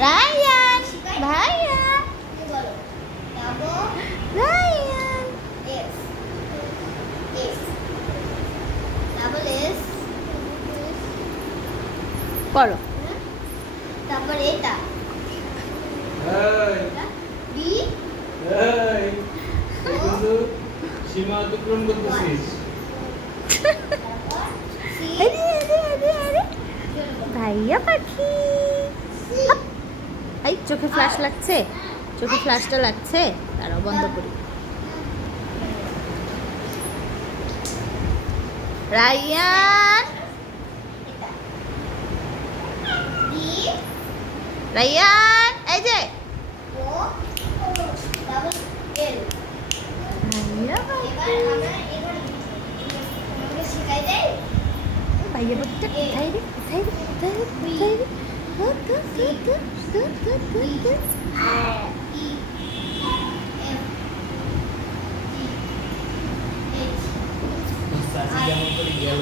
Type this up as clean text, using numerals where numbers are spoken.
Ryan ভাইয়া Ryan পড়ো। তারপর এটা বি সীমা অতিক্রম করতেছিস। ভাইয়া পাখি। এই চোখে ফ্ল্যাশ লাগছে, চোখে ফ্ল্যাশটা লাগছে, তারাও বন্ধ করি। রায়ান রায়ান এই যে ভাইয়া বাচ্চা কোথায় রে, কোথায় রে, কোথায় রে, কোথায় রে? যেমন করে গেল